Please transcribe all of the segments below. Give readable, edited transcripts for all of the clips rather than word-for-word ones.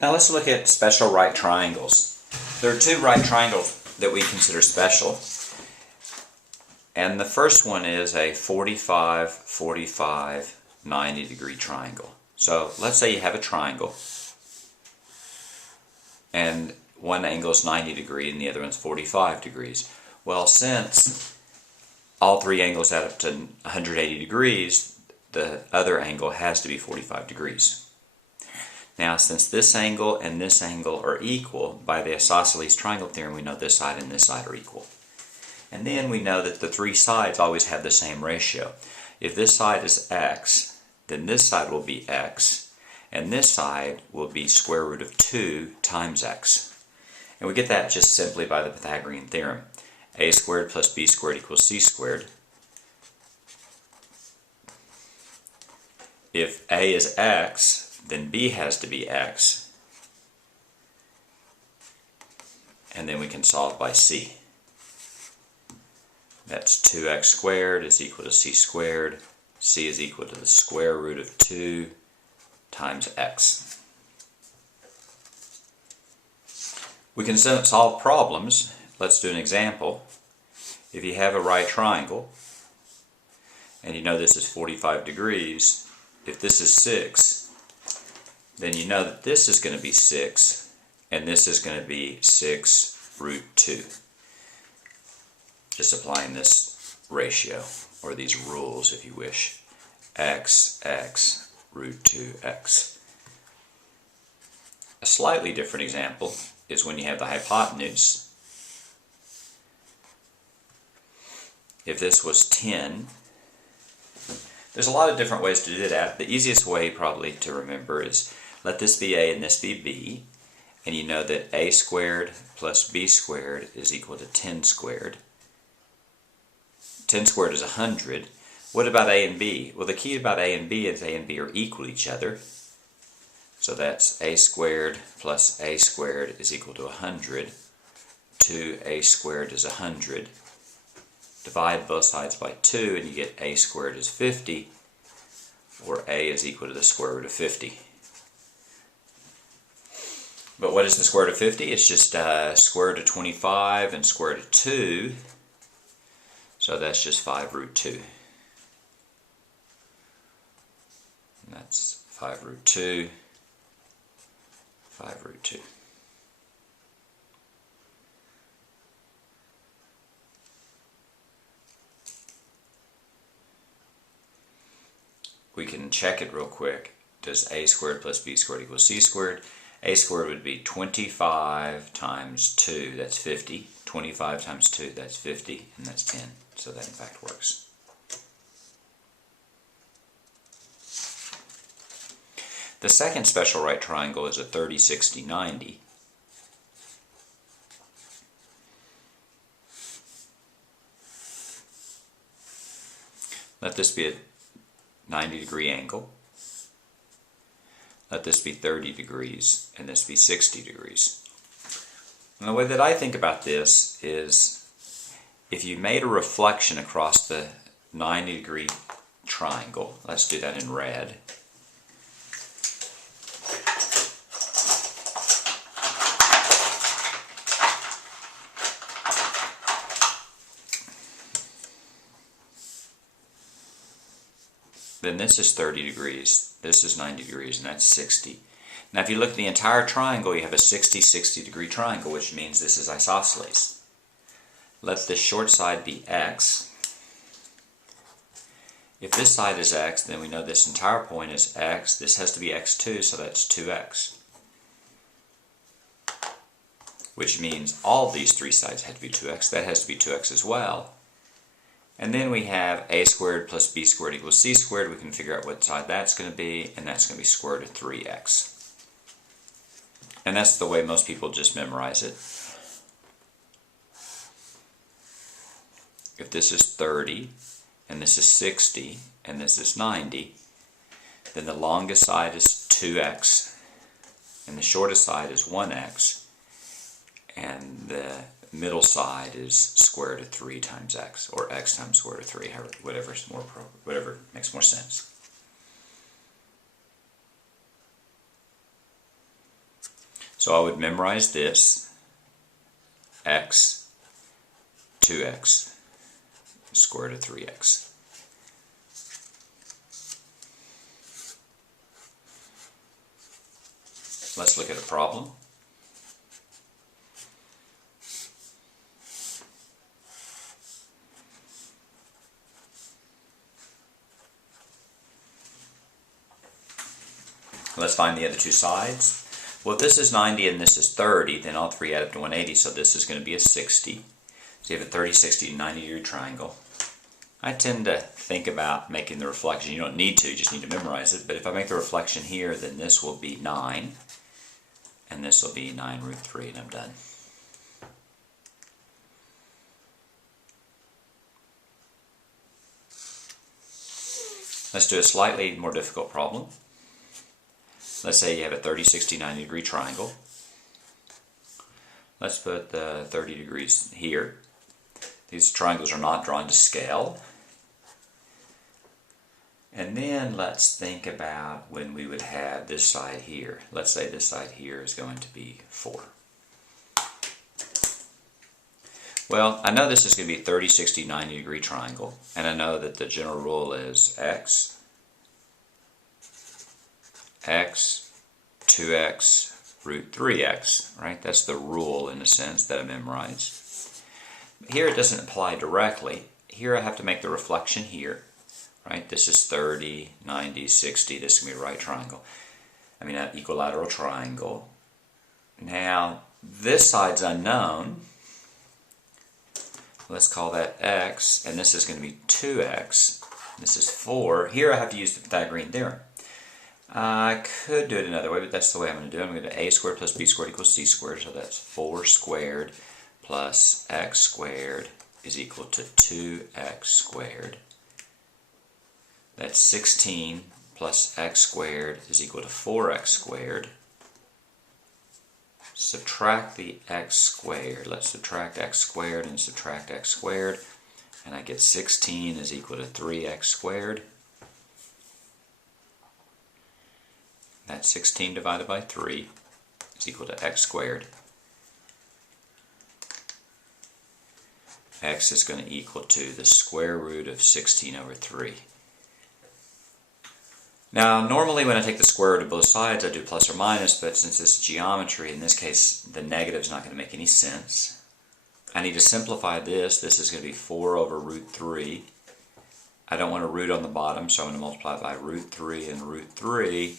Now let's look at special right triangles. There are two right triangles that we consider special. And the first one is a 45, 45, 90 degree triangle. So let's say you have a triangle and one angle is 90 degrees and the other one's 45 degrees. Well, since all three angles add up to 180 degrees, the other angle has to be 45 degrees. Now, since this angle and this angle are equal, by the isosceles triangle theorem, we know this side and this side are equal. And then we know that the three sides always have the same ratio. If this side is x, then this side will be x, and this side will be square root of 2 times x. And we get that just simply by the Pythagorean theorem. A squared plus b squared equals c squared. If a is x, then b has to be x. And then we can solve by c. That's 2x squared is equal to c squared. C is equal to the square root of 2 times x. We can solve problems. Let's do an example. If you have a right triangle, and you know this is 45 degrees, if this is 6, then you know that this is going to be 6, and this is going to be 6 root 2. Just applying this ratio, or these rules if you wish. X, x, root 2x. A slightly different example is when you have the hypotenuse. If this was 10, there's a lot of different ways to do that. The easiest way probably to remember is let this be a and this be b, and you know that a squared plus b squared is equal to 10 squared. 10 squared is 100. What about a and b? Well, the key about a and b is a and b are equal to each other. So that's a squared plus a squared is equal to 100. 2a squared is 100. Divide both sides by 2 and you get a squared is 50, or a is equal to the square root of 50. But what is the square root of 50? It's just square root of 25 and square root of 2. So that's just 5 root 2. And that's 5 root 2, 5 root 2. We can check it real quick. Does a squared plus b squared equal c squared? A squared would be 25 times 2, that's 50. 25 times 2, that's 50, and that's 10. So that in fact works. The second special right triangle is a 30, 60, 90. Let this be a 90 degree angle. Let this be 30 degrees, and this be 60 degrees. And the way that I think about this is, if you made a reflection across the 90 degree triangle, let's do that in red. Then this is 30 degrees, this is 90 degrees, and that's 60. Now if you look at the entire triangle, you have a 60, 60 degree triangle, which means this is isosceles. Let this short side be x. If this side is x, then we know this entire point is x. This has to be x2, so that's 2x. Which means all of these three sides have to be 2x. That has to be 2x as well. And then we have a squared plus b squared equals c squared. We can figure out what side that's going to be, and that's going to be square root of 3x. And that's the way most people just memorize it. If this is 30, and this is 60, and this is 90, then the longest side is 2x, and the shortest side is 1x, and the middle side is square root of 3 times x, or x times square root of 3, whatever makes more sense. So I would memorize this, x, 2x, square root of 3x. Let's look at a problem. Let's find the other two sides. Well, if this is 90 and this is 30, then all three add up to 180, so this is going to be a 60. So you have a 30, 60, 90 degree triangle. I tend to think about making the reflection. You don't need to, you just need to memorize it. But if I make the reflection here, then this will be 9. And this will be 9 root 3, and I'm done. Let's do a slightly more difficult problem. Let's say you have a 30, 60, 90 degree triangle. Let's put the 30 degrees here. These triangles are not drawn to scale. And then let's think about when we would have this side here. Let's say this side here is going to be 4. Well, I know this is going to be a 30, 60, 90 degree triangle. And I know that the general rule is x, 2x, root 3x, right? That's the rule in a sense that I memorized. Here it doesn't apply directly. Here I have to make the reflection here, right? This is 30, 90, 60. This is going to be a right triangle. I mean, an equilateral triangle. Now, this side's unknown. Let's call that x, and this is going to be 2x. This is 4. Here I have to use the Pythagorean theorem. I could do it another way, but that's the way I'm going to do it. I'm going to do a squared plus b squared equals c squared, so that's 4 squared plus x squared is equal to 2x squared. That's 16 plus x squared is equal to 4x squared. Subtract the x squared. Let's subtract x squared and subtract x squared, and I get 16 is equal to 3x squared. That's 16 divided by 3 is equal to x squared. X is going to equal to the square root of 16 over 3. Now, normally when I take the square root of both sides, I do plus or minus, but since it's geometry, in this case, the negative is not going to make any sense. I need to simplify this. This is going to be 4 over root 3. I don't want a root on the bottom, so I'm going to multiply by root 3 and root 3.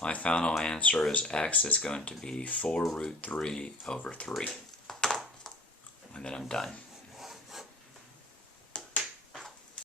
My final answer is x is going to be 4 root 3 over 3. And then I'm done.